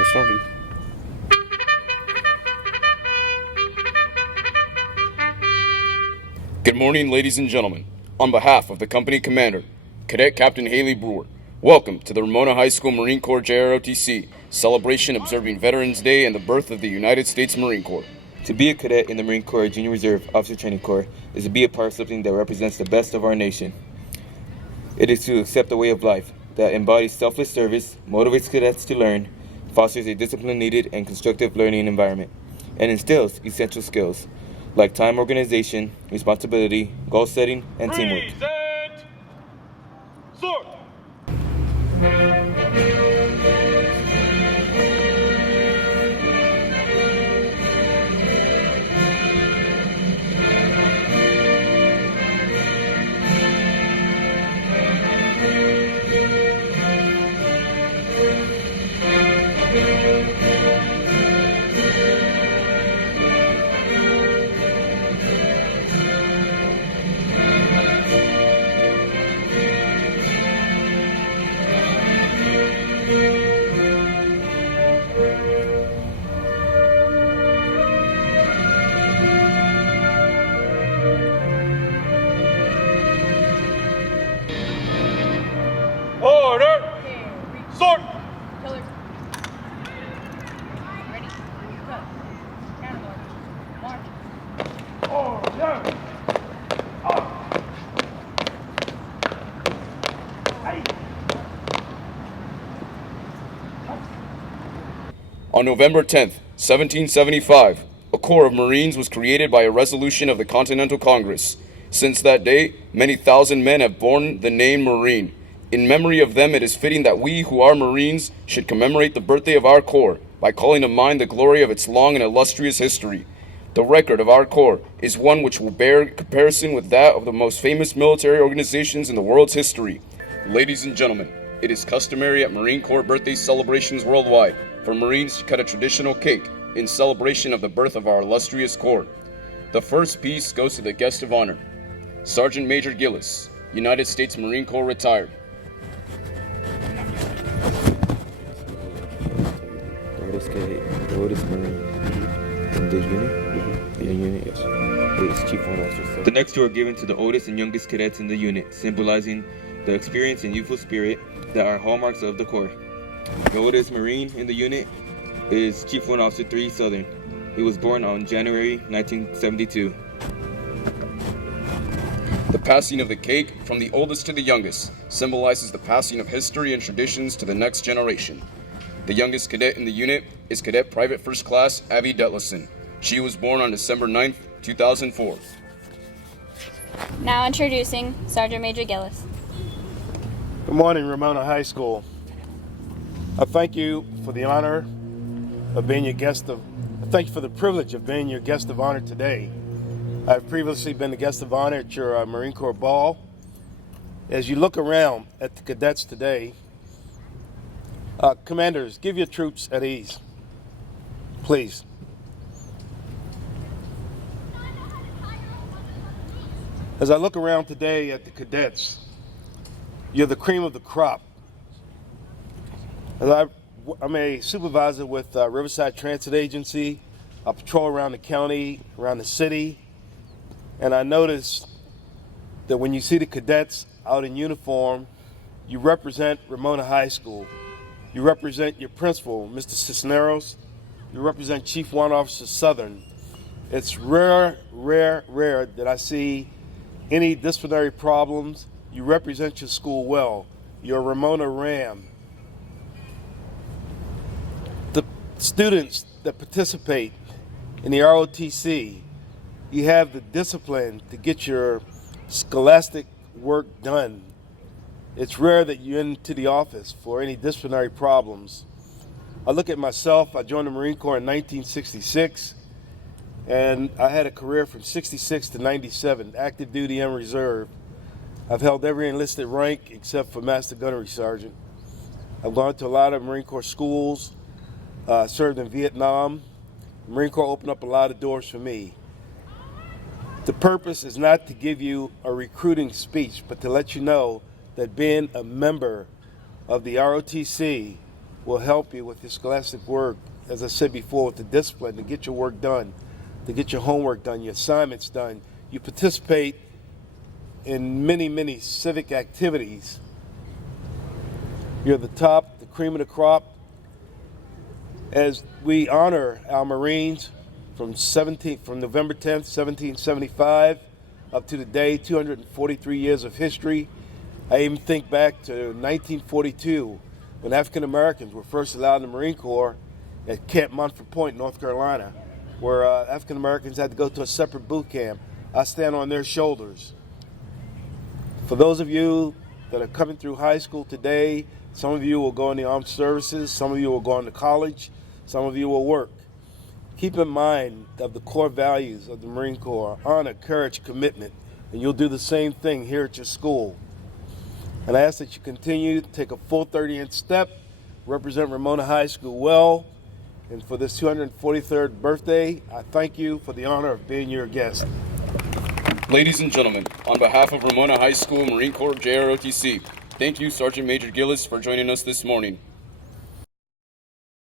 we're starting. Good morning, ladies and gentlemen. On behalf of the company commander, Cadet Captain Haley Brewer, welcome to the Ramona High School Marine Corps JROTC celebration observing Veterans Day and the birth of the United States Marine Corps. To be a cadet in the Marine Corps Junior Reserve Officer Training Corps is to be a part of something that represents the best of our nation. It is to accept a way of life that embodies selfless service, motivates cadets to learn, fosters a discipline-needed and constructive learning environment, and instills essential skills like time organization, responsibility, goal setting, and teamwork. Present. Sword. Order! Sword! Killers. Ready? Go. Counter march. Order! On November 10th, 1775, a Corps of Marines was created by a resolution of the Continental Congress. Since that day, many thousand men have borne the name Marine. In memory of them, it is fitting that we who are Marines should commemorate the birthday of our Corps by calling to mind the glory of its long and illustrious history. The record of our Corps is one which will bear comparison with that of the most famous military organizations in the world's history. Ladies and gentlemen, it is customary at Marine Corps birthday celebrations worldwide for Marines to cut a traditional cake in celebration of the birth of our illustrious Corps. The first piece goes to the guest of honor, Sergeant Major Gillis, United States Marine Corps retired. The oldest Marine in the unit? The unit, yes. It's Chief Warrant Officer. The next two are given to the oldest and youngest cadets in the unit, symbolizing the experience and youthful spirit that are hallmarks of the Corps. The oldest Marine in the unit is Chief Warrant Officer 3 Southern. He was born on January 1972. The passing of the cake from the oldest to the youngest symbolizes the passing of history and traditions to the next generation. The youngest cadet in the unit is Cadet Private First Class Abby Detlefson. She was born on December 9th, 2004. Now introducing Sergeant Major Gillis. Good morning, Ramona High School. I thank you for the honor of being your guest of, I thank you for the privilege of being your guest of honor today. I've previously been the guest of honor at your Marine Corps Ball. As you look around at the cadets today, commanders, give your troops at ease, please. As I look around today at the cadets, you're the cream of the crop. As I'm a supervisor with Riverside Transit Agency. I patrol around the county, around the city, and I notice that when you see the cadets out in uniform, you represent Ramona High School. You represent your principal, Mr. Cisneros. You represent Chief Warrant Officer Southern. It's rare that I see any disciplinary problems. You represent your school well. You're Ramona Ram. The students that participate in the ROTC, you have the discipline to get your scholastic work done. It's rare that you're into the office for any disciplinary problems. I look at myself, I joined the Marine Corps in 1966, and I had a career from 66 to 97, active duty and reserve. I've held every enlisted rank except for Master Gunnery Sergeant. I've gone to a lot of Marine Corps schools, served in Vietnam. The Marine Corps opened up a lot of doors for me. The purpose is not to give you a recruiting speech, but to let you know that being a member of the ROTC will help you with your scholastic work, as I said before, with the discipline to get your work done, to get your homework done, your assignments done. You participate in many, many civic activities. You're the top, the cream of the crop. As we honor our Marines from November 10th, 1775, up to today, 243 years of history. I even think back to 1942, when African Americans were first allowed in the Marine Corps at Camp Montford Point, North Carolina, where African Americans had to go to a separate boot camp. I stand on their shoulders. For those of you that are coming through high school today, some of you will go in the armed services, some of you will go into college, some of you will work. Keep in mind of the core values of the Marine Corps: honor, courage, commitment, and you'll do the same thing here at your school. And I ask that you continue to take a full 30-inch step, represent Ramona High School well, and for this 243rd birthday, I thank you for the honor of being your guest. Ladies and gentlemen, on behalf of Ramona High School Marine Corps JROTC, thank you, Sergeant Major Gillis, for joining us this morning.